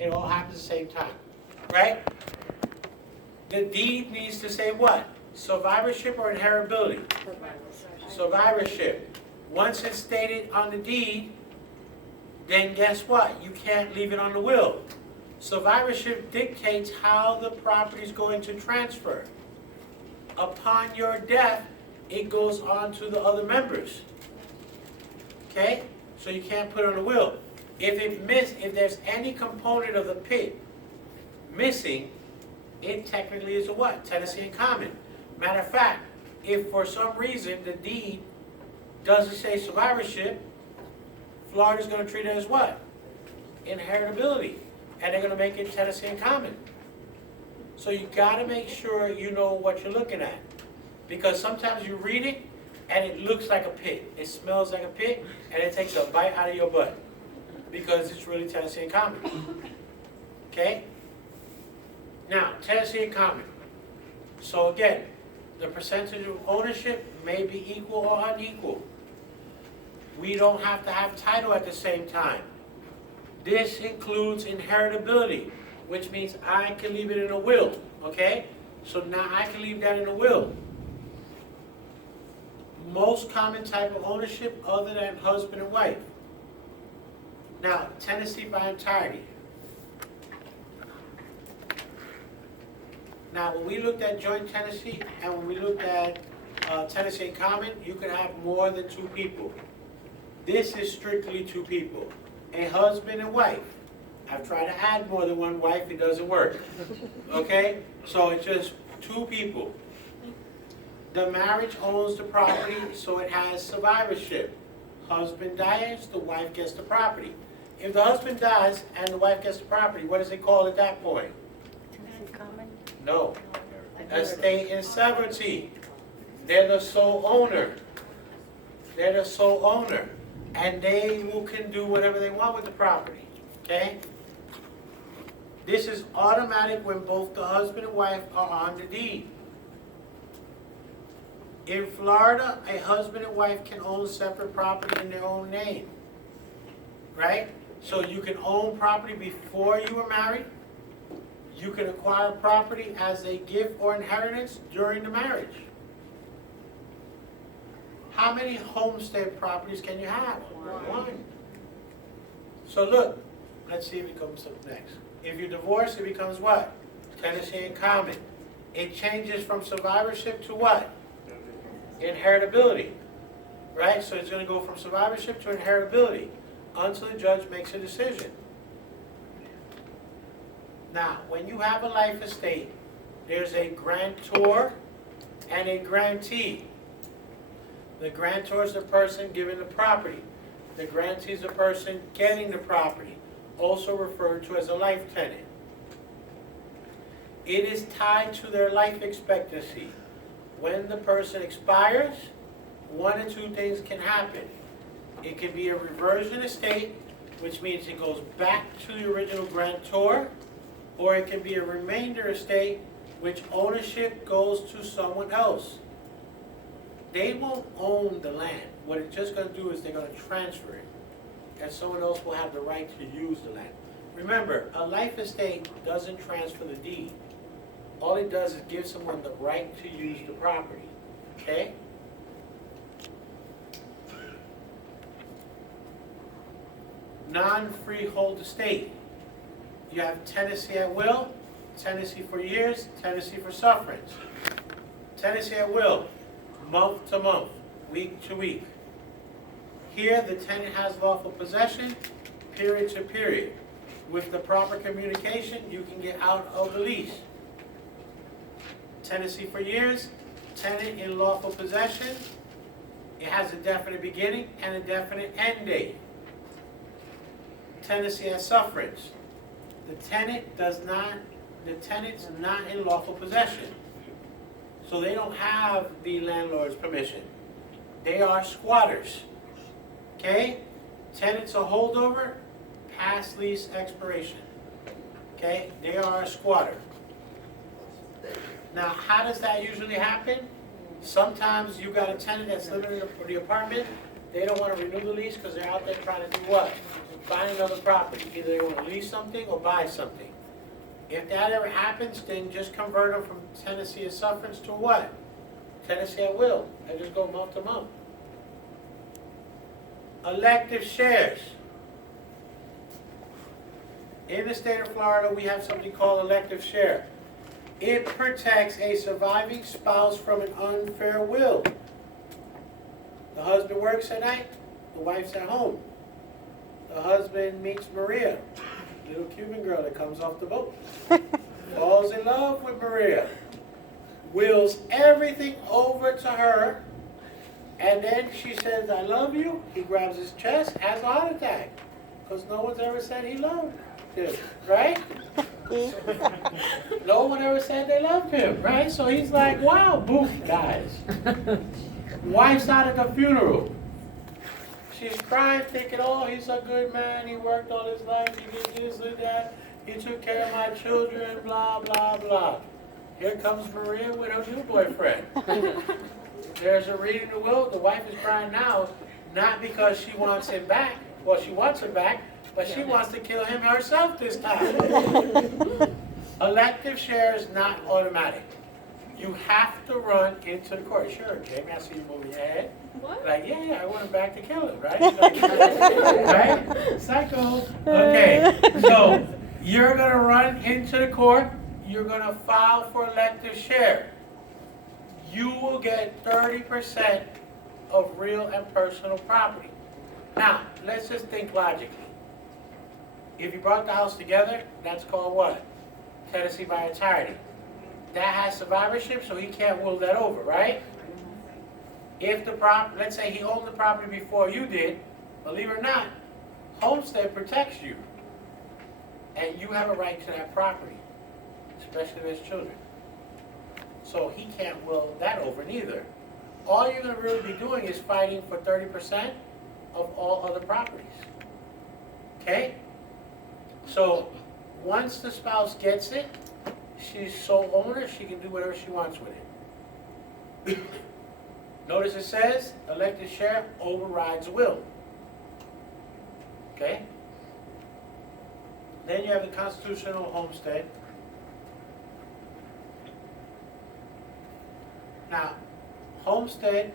It all happens at the same time, right? The deed needs to say what? Survivorship or inheritability? Survivorship. Once it's stated on the deed, then guess what? You can't leave it on the will. Survivorship dictates how the property is going to transfer. Upon your death, it goes on to the other members. Okay? So you can't put it on the will. If there's any component of the pit missing, it technically is a what? Tenancy in common. Matter of fact, if for some reason the deed doesn't say survivorship, Florida's going to treat it as what? Inheritability. And they're going to make it tenancy in common. So you got to make sure you know what you're looking at. Because sometimes you read it and it looks like a pit. It smells like a pit and it takes a bite out of your butt. Because it's really tenancy in common. Okay? Now, tenancy in common. So again, the percentage of ownership may be equal or unequal. We don't have to have title at the same time. This includes inheritability, which means I can leave it in a will, okay? So now I can leave that in a will. Most common type of ownership other than husband and wife. Now, tenancy by entirety. Now, when we looked at joint tenancy and when we looked at tenancy in common, you can have more than two people. This is strictly two people, a husband and wife. I've tried to add more than one wife, it doesn't work. Okay? So it's just two people. The marriage owns the property, so it has survivorship. Husband dies, the wife gets the property. If the husband dies and the wife gets the property, what is it called at that point? No. Estate in severity. They're the sole owner. They're the sole owner. And they can do whatever they want with the property. Okay? This is automatic when both the husband and wife are on the deed. In Florida, a husband and wife can own separate property in their own name. Right? So you can own property before you were married. You can acquire property as a gift or inheritance during the marriage. How many homestead properties can you have? One. So look, let's see if it comes up next. If you divorce, it becomes what? Tenancy in common. It changes from survivorship to what? Inheritability. Right? So it's going to go from survivorship to inheritability until the judge makes a decision. Now, when you have a life estate, there's a grantor and a grantee. The grantor is the person giving the property. The grantee is the person getting the property, also referred to as a life tenant. It is tied to their life expectancy. When the person expires, one or two things can happen. It can be a reversion estate, which means it goes back to the original grantor, or it can be a remainder estate, which ownership goes to someone else. They won't own the land. What it's just going to do is they're going to transfer it, and someone else will have the right to use the land. Remember, a life estate doesn't transfer the deed. All it does is give someone the right to use the property. Okay? Non-freehold estate. You have tenancy at will, tenancy for years, tenancy for sufferance. Tenancy at will, month to month, week to week. Here, the tenant has lawful possession, period to period. With the proper communication, you can get out of the lease. Tenancy for years, tenant in lawful possession. It has a definite beginning and a definite end date. Tenancy at sufferance. The tenant's not in lawful possession. So they don't have the landlord's permission. They are squatters. Okay? Tenant's a holdover, past lease expiration. Okay? They are a squatter. Now, how does that usually happen? Sometimes you've got a tenant that's living in the apartment. They don't want to renew the lease because they're out there trying to do what? find another property. Either they want to lease something or buy something. If that ever happens, then just convert them from tenancy of sufferance to what? Tenancy at will. And just go month to month. Elective shares. In the state of Florida, we have something called elective share. It protects a surviving spouse from an unfair will. The husband works at night, the wife's at home. The husband meets Maria, little Cuban girl that comes off the boat. Falls in love with Maria. Wills everything over to her. And then she says, I love you. He grabs his chest, has a heart attack. Because no one's ever said he loved him, right? No one ever said they loved him, right? So he's like, wow, boom, dies. Wife's out at the funeral. She's crying, thinking, oh, he's a good man. He worked all his life. He did this and that. He took care of my children, blah, blah, blah. Here comes Maria with her new boyfriend. There's a reading the will. The wife is crying now, not because she wants him back. Well, she wants him back, but she wants to kill him herself this time. Elective share is not automatic. You have to run into the court. Sure, Jamie, I see you moving your head. What? Like, yeah, I want him back to kill him, right? Right? Psycho. Okay, so you're going to run into the court. You're going to file for elective share. You will get 30% of real and personal property. Now, let's just think logically. If you brought the house together, that's called what? Tenancy by entirety. That has survivorship, so he can't will that over, right? If the let's say he owned the property before you did, believe it or not, homestead protects you. And you have a right to that property, especially if there's children. So he can't will that over neither. All you're going to really be doing is fighting for 30% of all other properties. Okay? So once the spouse gets it, she's sole owner, she can do whatever she wants with it. Notice it says elected share overrides will. Okay? Then you have the constitutional homestead. Now, homestead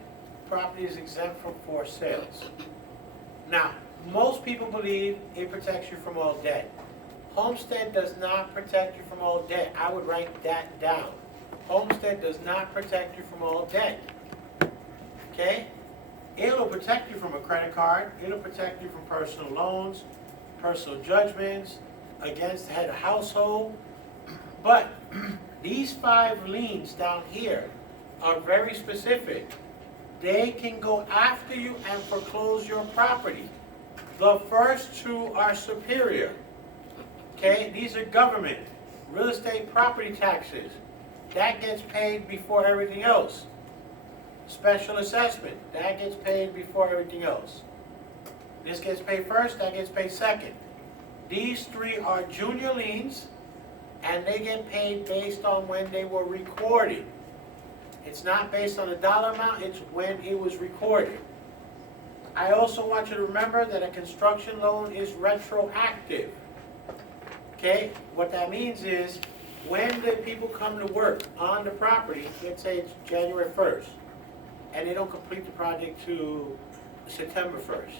property is exempt from forced sales. Now, most people believe it protects you from all debt. Homestead does not protect you from all debt. I would write that down. Homestead does not protect you from all debt. Okay? It'll protect you from a credit card. It'll protect you from personal loans, personal judgments, against the head of household. But these 5 liens down here are very specific. They can go after you and foreclose your property. The first 2 are superior. Okay, these are government, real estate property taxes. That gets paid before everything else. Special assessment, that gets paid before everything else. This gets paid first, that gets paid second. These 3 are junior liens, and they get paid based on when they were recorded. It's not based on the dollar amount, it's when it was recorded. I also want you to remember that a construction loan is retroactive. Okay, what that means is when the people come to work on the property, let's say it's January 1st, and they don't complete the project to September 1st.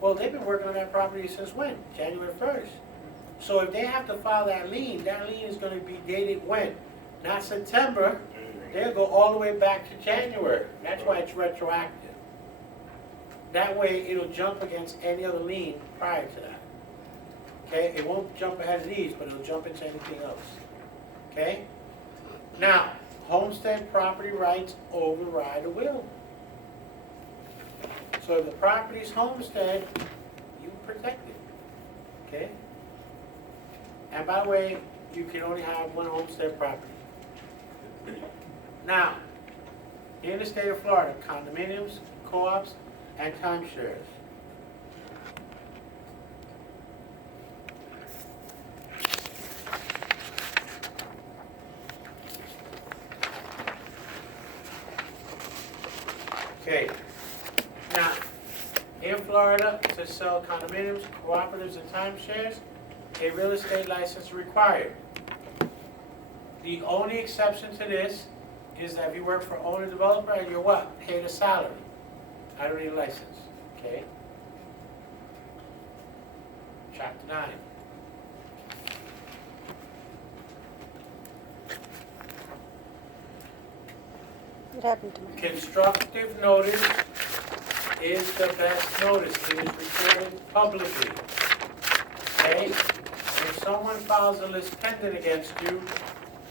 Well, they've been working on that property since when? January 1st. So if they have to file that lien is going to be dated when? Not September. They'll go all the way back to January. That's why it's retroactive. That way it'll jump against any other lien prior to that. Okay, it won't jump ahead of these, but it'll jump into anything else. Okay? Now, homestead property rights override a will. So if the property's homestead, you protect it. Okay? And by the way, you can only have one homestead property. Now, in the state of Florida, condominiums, co-ops, and timeshares. Okay, now, in Florida, Florida to sell condominiums, cooperatives, and timeshares, a real estate license is required. The only exception to this is that if you work for owner developer and you're what? Paid a salary. I don't need a license, okay? Chapter 9. What happened to me? Constructive notice is the best notice. It is recorded publicly. Okay? If someone files a list pending against you,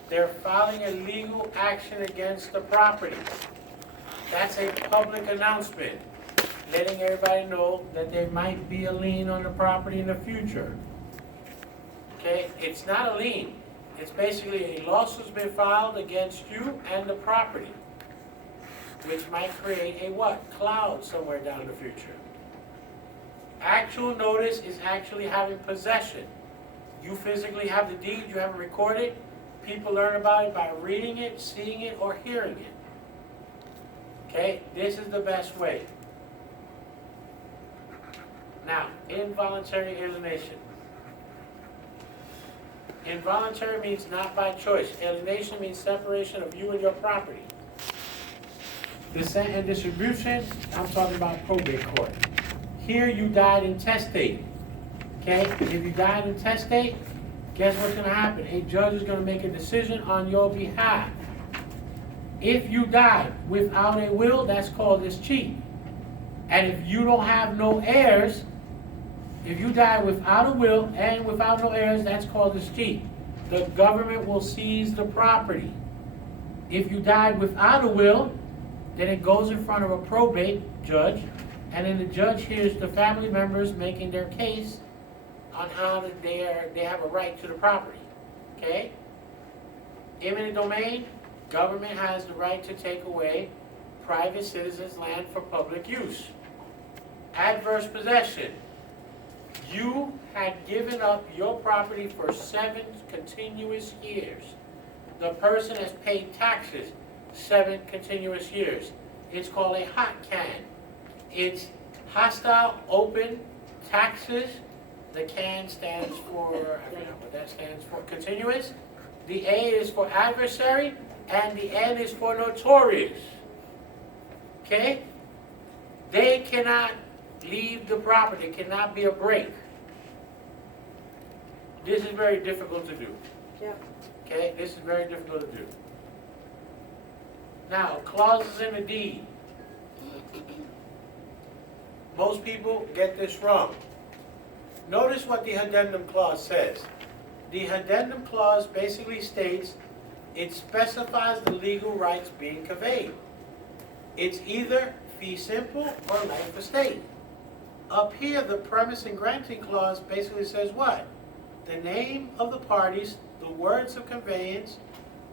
they're filing a legal action against the property. That's a public announcement, letting everybody know that there might be a lien on the property in the future. Okay? It's not a lien. It's basically a lawsuit's been filed against you and the property, which might create a what? Cloud somewhere down the future. Actual notice is actually having possession. You physically have the deed, you have it recorded. People learn about it by reading it, seeing it, or hearing it. Okay, this is the best way. Now, involuntary alienation. Involuntary means not by choice. Alienation means separation of you and your property. Descent and distribution, I'm talking about probate court. Here you died intestate. Okay? If you died intestate, guess what's going to happen? A judge is going to make a decision on your behalf. If you died without a will, that's called escheat. And if you don't have no heirs, if you die without a will and without no heirs, that's called escheat. The government will seize the property. If you died without a will, then it goes in front of a probate judge, and then the judge hears the family members making their case on how that they have a right to the property. Okay? Eminent domain, government has the right to take away private citizens' land for public use. Adverse possession. You had given up your property for 7 continuous years. The person has paid taxes 7 continuous years. It's called a hot can. It's hostile, open, taxes. The can stands for, I forgot what that stands for, continuous. The A is for adversary, and the N is for notorious. Okay? They cannot leave the property. It cannot be a break. This is very difficult to do. Yeah. Okay? This is very difficult to do. Now, clauses in the deed. Most people get this wrong. Notice what the addendum clause says. The addendum clause basically states it specifies the legal rights being conveyed. It's either fee simple or life estate. Up here, the premise and granting clause basically says what? The name of the parties, the words of conveyance,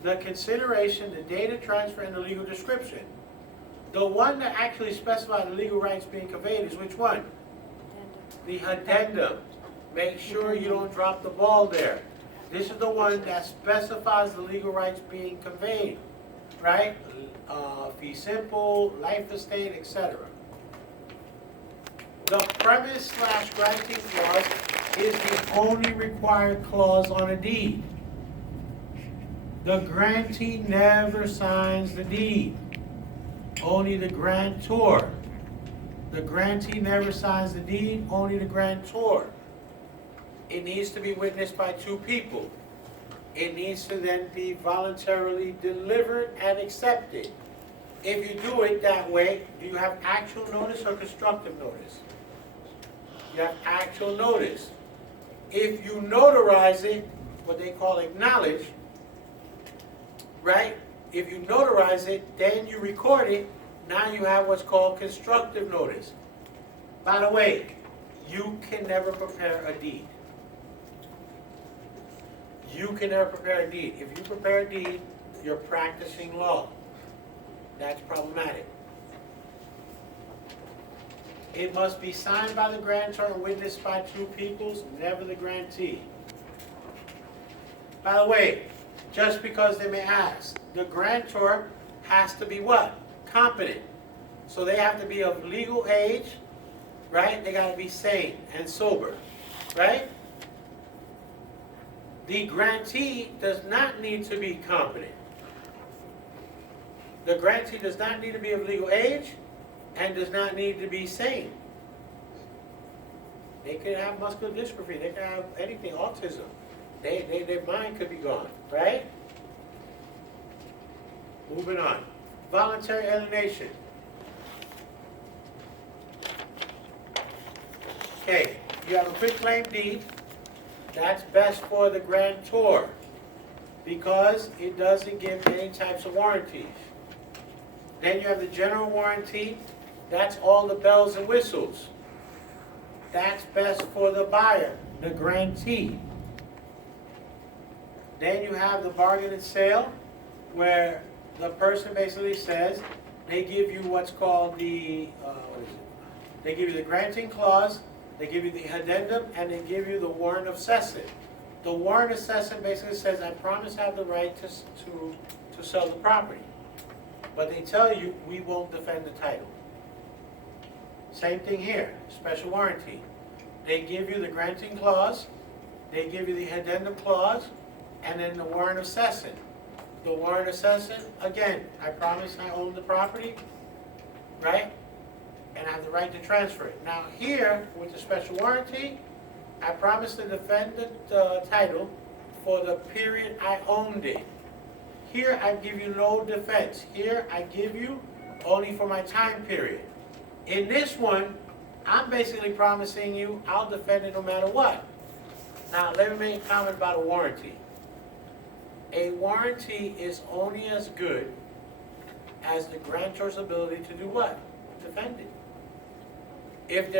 the consideration, the date of transfer, and the legal description. The one that actually specifies the legal rights being conveyed is which one? The addendum. Make sure you don't drop the ball there. This is the one that specifies the legal rights being conveyed, right? Fee simple, life estate, etc. The premise / granting clause is the only required clause on a deed. The grantee never signs the deed. Only the grantor. The grantee never signs the deed, only the grantor. It needs to be witnessed by 2 people. It needs to then be voluntarily delivered and accepted. If you do it that way, do you have actual notice or constructive notice? You have actual notice. If you notarize it, what they call acknowledge, right? If you notarize it, then you record it, now you have what's called constructive notice. By the way, you can never prepare a deed. You can never prepare a deed. If you prepare a deed, you're practicing law. That's problematic. It must be signed by the grantor and witnessed by 2 peoples, never the grantee. By the way, just because they may ask, the grantor has to be what? Competent. So they have to be of legal age, right? They gotta be sane and sober, right? The grantee does not need to be competent. The grantee does not need to be of legal age and does not need to be sane. They could have muscular dystrophy, they could have anything, autism. Their mind could be gone, right? Moving on. Voluntary alienation. Okay, you have a quitclaim deed. That's best for the grantor because it doesn't give any types of warranties. Then you have the general warranty. That's all the bells and whistles. That's best for the buyer, the grantee. Then you have the bargain and sale, where the person basically says they give you what's called the, they give you the granting clause, they give you the addendum, and they give you the warrant of cession. The warrant of cession basically says, I promise I have the right to sell the property. But they tell you, we won't defend the title. Same thing here, special warranty. They give you the granting clause, they give you the addendum clause, and then the warrant of cession. The warrant of cession, again, I promise I own the property, right? And I have the right to transfer it. Now here, with the special warranty, I promise to defend the title for the period I owned it. Here I give you no defense. Here I give you only for my time period. In this one, I'm basically promising you I'll defend it no matter what. Now let me make a comment about a warranty. A warranty is only as good as the grantor's ability to do what? Defend it. If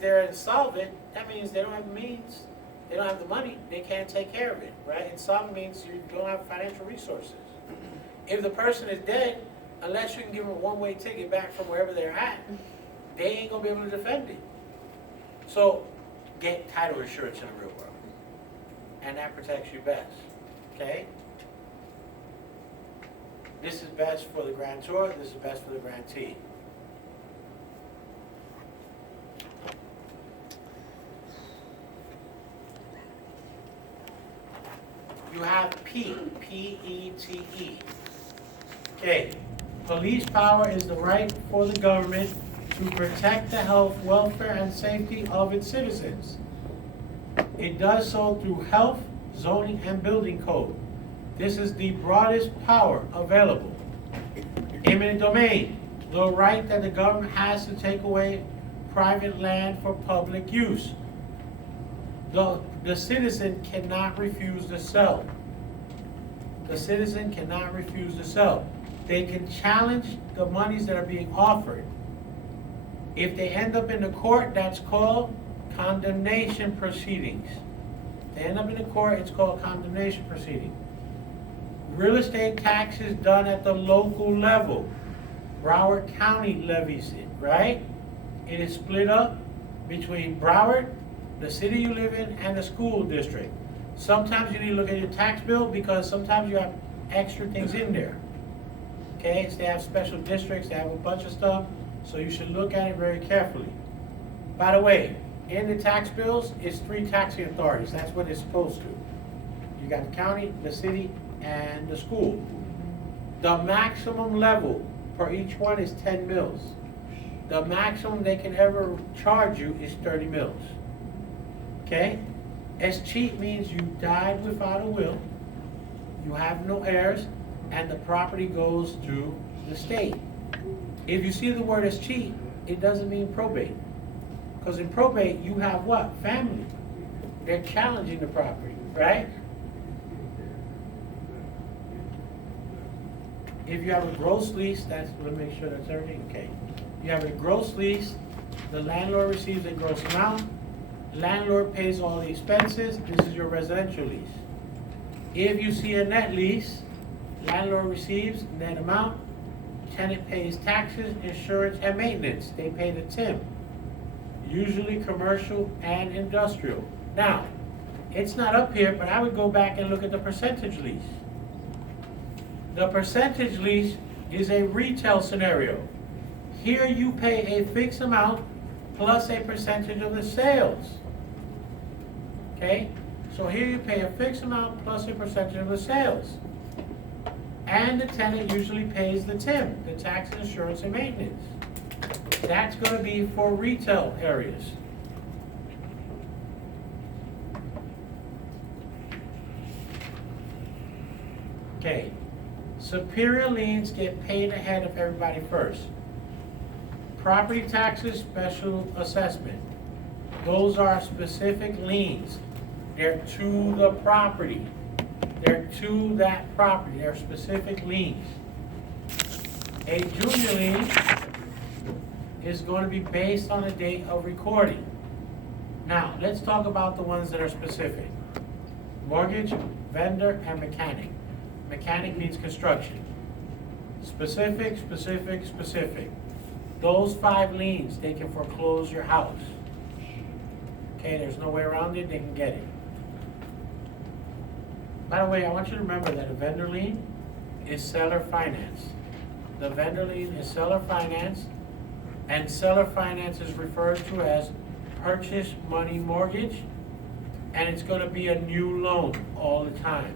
they're insolvent, that means they don't have the means, they don't have the money, they can't take care of it, right? Insolvent means you don't have financial resources. If the person is dead, unless you can give them a one-way ticket back from wherever they're at, they ain't gonna be able to defend it. So get title insurance in the real world, and that protects you best, okay? This is best for the grantor, this is best for the grantee. You have P-E-T-E. Okay, police power is the right for the government to protect the health, welfare, and safety of its citizens. It does so through health, zoning, and building code. This is the broadest power available. Eminent domain, the right that the government has to take away private land for public use. The citizen cannot refuse to sell. The citizen cannot refuse to sell. They can challenge the monies that are being offered. If they end up in the court, that's called condemnation proceedings. They end up in the court, it's called condemnation proceeding. Real estate taxes done at the local level. Broward County levies it, right? It is split up between Broward, the city you live in, and the school district. Sometimes you need to look at your tax bill because sometimes you have extra things in there. Okay, so they have special districts, they have a bunch of stuff, so you should look at it very carefully. By the way, in the tax bills, it's 3 taxing authorities. That's what it's supposed to. You got the county, the city, and the school. The maximum level for each one is 10 mills. The maximum they can ever charge you is 30 mills. Okay? Escheat means you died without a will, you have no heirs, and the property goes to the state. If you see the word escheat, it doesn't mean probate. Because in probate, you have what? Family. They're challenging the property, right? If you have a gross lease, let me make sure that's everything, okay. You have a gross lease, the landlord receives a gross amount, landlord pays all the expenses, this is your residential lease. If you see a net lease, landlord receives net amount, tenant pays taxes, insurance, and maintenance. They pay the TIM. Usually commercial and industrial. Now, it's not up here, but I would go back and look at the percentage lease. The percentage lease is a retail scenario. Here you pay a fixed amount plus a percentage of the sales. Okay? So here you pay a fixed amount plus a percentage of the sales. And the tenant usually pays the TIM, the tax, insurance, and maintenance. That's gonna be for retail areas. Okay, superior liens get paid ahead of everybody first. Property taxes, special assessment. Those are specific liens. They're to the property. They're to that property. They're specific liens. A junior lien is going to be based on the date of recording. Now, let's talk about the ones that are specific. Mortgage, vendor, and mechanic. Mechanic means construction. Specific, specific, specific. Those 5 liens, they can foreclose your house. Okay, there's no way around it, they can get it. By the way, I want you to remember that a vendor lien is seller finance. The vendor lien is seller finance, and seller finance is referred to as purchase money mortgage, and it's gonna be a new loan all the time.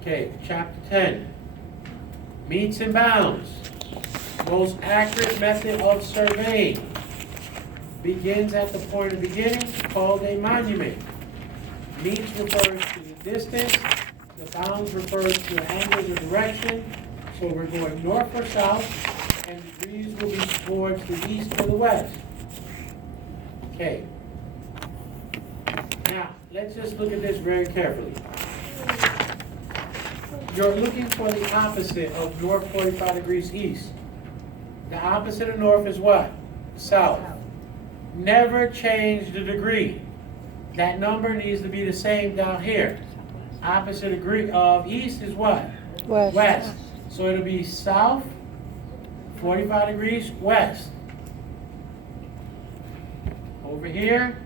Okay, chapter 10, meets and bounds. Most accurate method of surveying begins at the point of beginning, called a monument. Meets refers to the distance, the bounds refers to the angles of direction, so we're going north or south, and degrees will be towards the east or the west. Okay. Now, let's just look at this very carefully. You're looking for the opposite of north 45 degrees east. The opposite of north is what? South. Never change the degree. That number needs to be the same down here. Opposite degree of east is what? West. So it'll be south, 45 degrees west. Over here,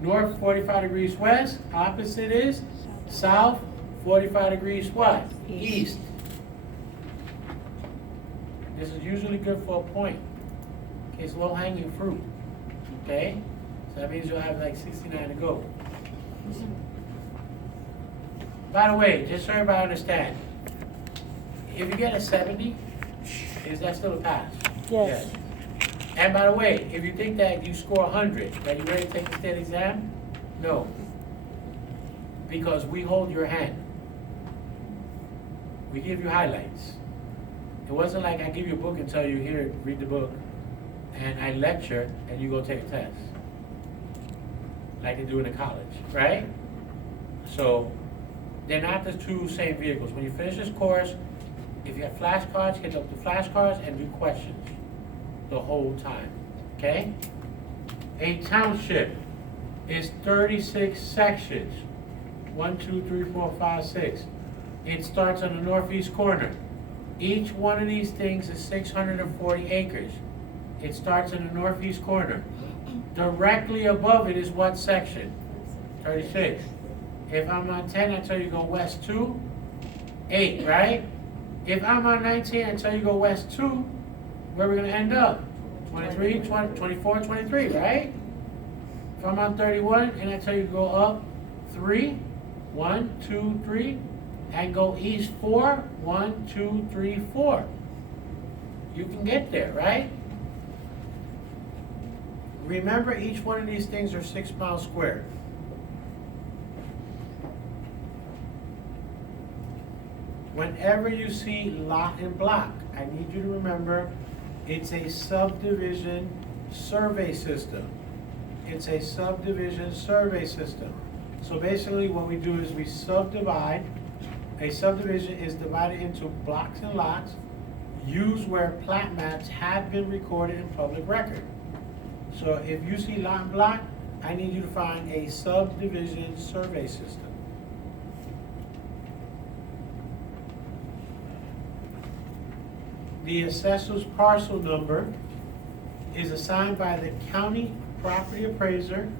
north 45 degrees west. Opposite is south, 45 degrees what? East. This is usually good for a point. Okay, it's low hanging fruit. Okay? So that means you'll have like 69 to go. By the way, just so everybody understand, if you get a 70, is that still a pass? Yes. And by the way, if you think that you score 100, that you're ready to take the state exam, no. Because we hold your hand. We give you highlights. It wasn't like I give you a book and tell you, here, read the book, and I lecture, and you go take a test. Like they do in a college, right? So, they're not the two same vehicles. When you finish this course, if you have flashcards, hit up the flashcards and do questions the whole time, okay? A township is 36 sections. 1, 2, 3, 4, 5, 6. It starts on the northeast corner. Each one of these things is 640 acres. It starts in the northeast corner. Directly above it is what section? 36. If I'm on 10, I tell you go west 2, 8, right? If I'm on 19, I tell you go west 2, where we're gonna end up? 23, 20, 24, 23, right? If I'm on 31, and I tell you go up 3, 1, 2, 3, and go east 4, 1, 2, 3, 4. You can get there, right? Remember, each one of these things are 6 miles squared. Whenever you see lot and block, I need you to remember it's a subdivision survey system. It's a subdivision survey system. So basically what we do is we subdivide. A subdivision is divided into blocks and lots, used where plat maps have been recorded in public record. So if you see lot and block, I need you to find a subdivision survey system. The assessor's parcel number is assigned by the county property appraiser.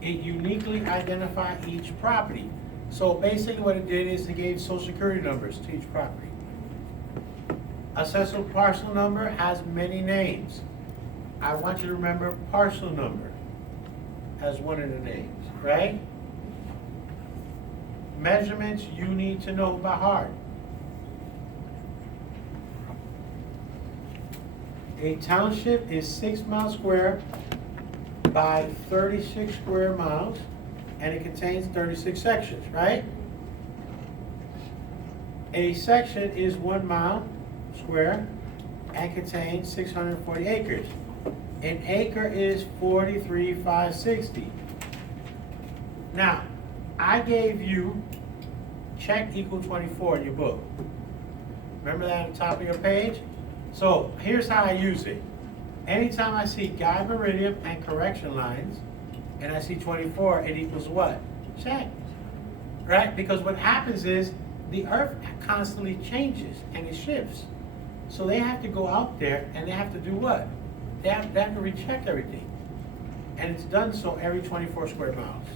It uniquely identifies each property. So basically what it did is it gave social security numbers to each property. Assessor parcel number has many names. I want you to remember parcel number as one of the names, right? Measurements you need to know by heart. A township is 6 miles square by 36 square miles, and it contains 36 sections, right? A section is 1 mile square and contains 640 acres. An acre is 43,560. Now, I gave you check equal 24 in your book. Remember that at the top of your page? So here's how I use it. Anytime I see guide meridian and correction lines, and I see 24, it equals what? Check. Right? Because what happens is the earth constantly changes and it shifts. So they have to go out there and they have to do what? They have to recheck everything. And it's done so every 24 square miles.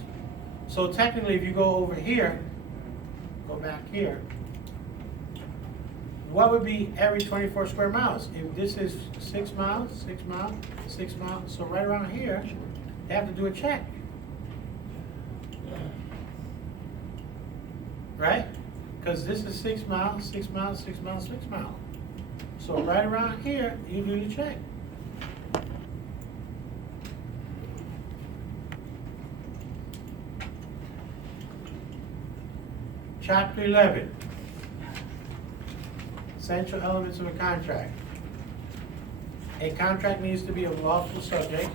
So technically, if you go over here, go back here, what would be every 24 square miles? If this is 6 miles, 6 miles, 6 miles, so right around here, they have to do a check. Right? Because this is 6 miles, 6 miles, 6 miles, 6 miles. So right around here, you do the check. Chapter 11. Essential elements of a contract. A contract needs to be a lawful subject,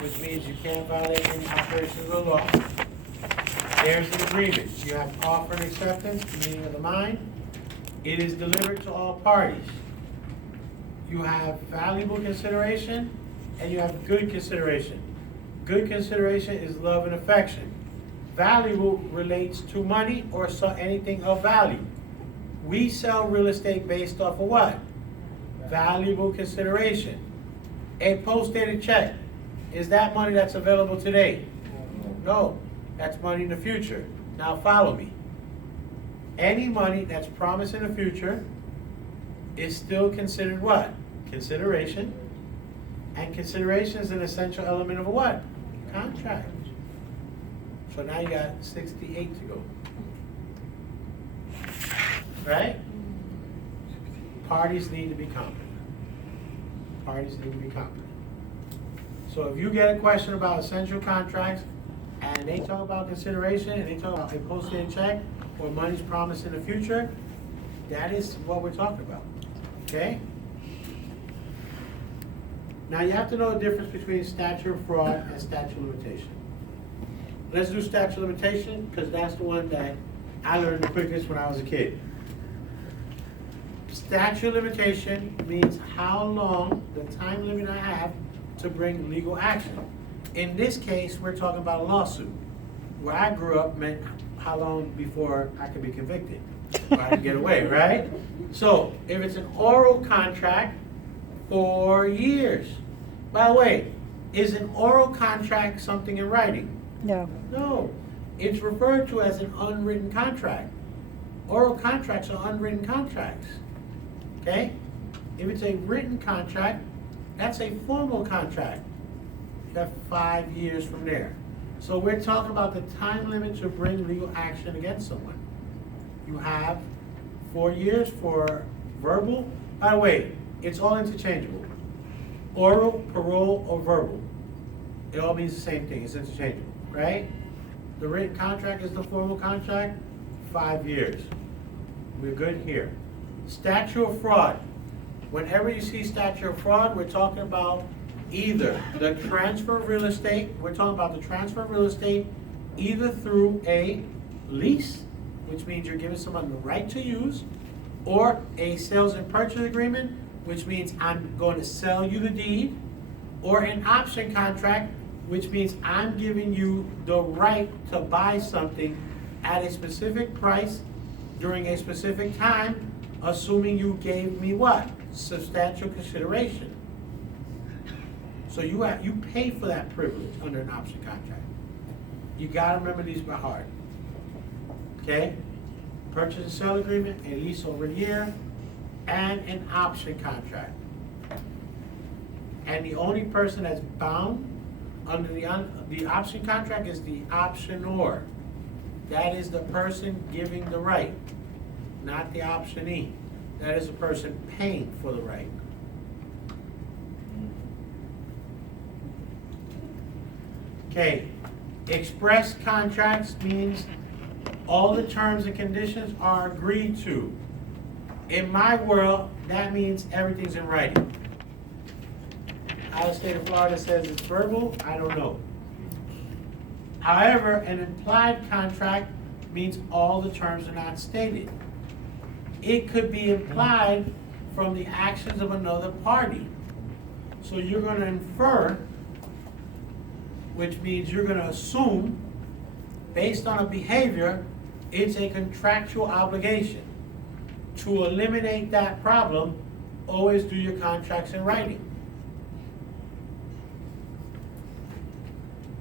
which means you can't violate any operations of the law. There's an agreement. You have offer and acceptance, the meeting of the mind. It is delivered to all parties. You have valuable consideration and you have good consideration. Good consideration is love and affection. Valuable relates to money or anything of value. We sell real estate based off of what? Valuable consideration. A post-dated check, is that money that's available today? No, that's money in the future. Now follow me. Any money that's promised in the future is still considered what? Consideration. And consideration is an essential element of a what? Contract. So now you got 68 to go. Right? Parties need to be competent. Parties need to be competent. So if you get a question about essential contracts and they talk about consideration and they talk about a posted check or money's promised in the future, that is what we're talking about. Okay? Now you have to know the difference between statute of fraud and statute of limitation. Let's do statute of limitation because that's the one that I learned the quickest when I was a kid. Statute of limitation means how long the time limit I have to bring legal action. In this case, we're talking about a lawsuit. Where I grew up meant how long before I could be convicted, or I could get away, right? So if it's an oral contract, 4 years. By the way, is an oral contract something in writing? No. No. It's referred to as an unwritten contract. Oral contracts are unwritten contracts. Okay? If it's a written contract, that's a formal contract. You have 5 years from there. So we're talking about the time limit to bring legal action against someone. You have 4 years for verbal. By the way, it's all interchangeable. Oral, parole, or verbal. It all means the same thing. It's interchangeable, right? The written contract is the formal contract, 5 years. We're good here. Statute of fraud. Whenever you see statute of fraud, we're talking about either the transfer of real estate, we're talking about the transfer of real estate either through a lease, which means you're giving someone the right to use, or a sales and purchase agreement, which means I'm going to sell you the deed, or an option contract, which means I'm giving you the right to buy something at a specific price during a specific time, assuming you gave me what? Substantial consideration. So you pay for that privilege under an option contract. You gotta remember these by heart. Okay? Purchase and sale agreement, a lease over a year, and an option contract. And the only person that's bound under the option contract is the optionor. That is the person giving the right, not the optionee. That is the person paying for the right. Okay, express contracts means all the terms and conditions are agreed to. In my world, that means everything's in writing. Out of state of Florida says it's verbal, I don't know. However, an implied contract means all the terms are not stated. It could be implied from the actions of another party. So you're going to infer, which means you're going to assume, based on a behavior, it's a contractual obligation. To eliminate that problem, always do your contracts in writing.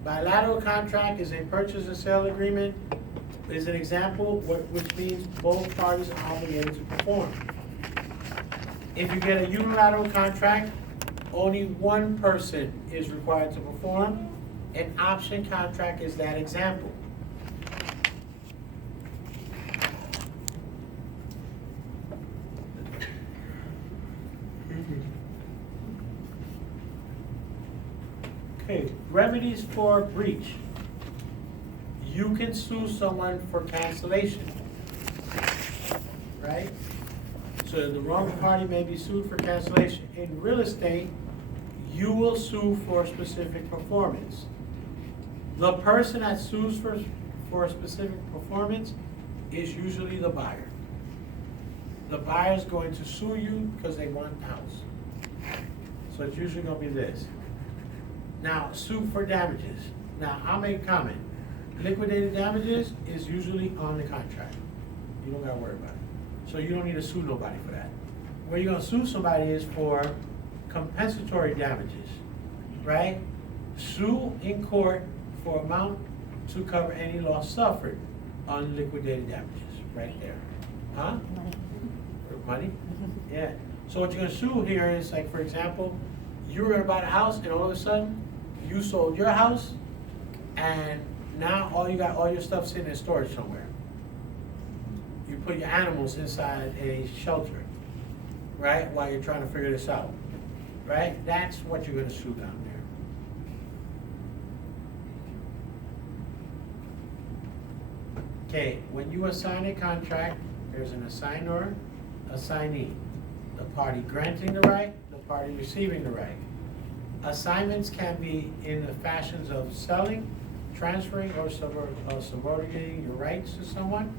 Bilateral contract is a purchase and sale agreement, is an example, which means both parties are obligated to perform. If you get a unilateral contract, only one person is required to perform. An option contract is that example. Okay, remedies for breach. You can sue someone for cancellation, right? So the wrong party may be sued for cancellation. In real estate, you will sue for specific performance. The person that sues for a specific performance is usually the buyer. The buyer is going to sue you because they want the house. So it's usually going to be this. Now, sue for damages. Now, I'll make a comment. Liquidated damages is usually on the contract. You don't got to worry about it. So you don't need to sue nobody for that. Where you're going to sue somebody is for compensatory damages, right? Sue in court for amount to cover any loss suffered on liquidated damages, right there. Huh? Money? Yeah. So what you're going to sue here is, like, for example, you were going to buy a house and all of a sudden you sold your house and now all your stuff sitting in storage somewhere. You put your animals inside a shelter, right? While you're trying to figure this out, right? That's what you're going to sue down there. Okay, when you assign a contract, there's an assignor, assignee. The party granting the right, the party receiving the right. Assignments can be in the fashions of selling, transferring, or subordinating your rights to someone.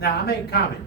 Now, I make a comment.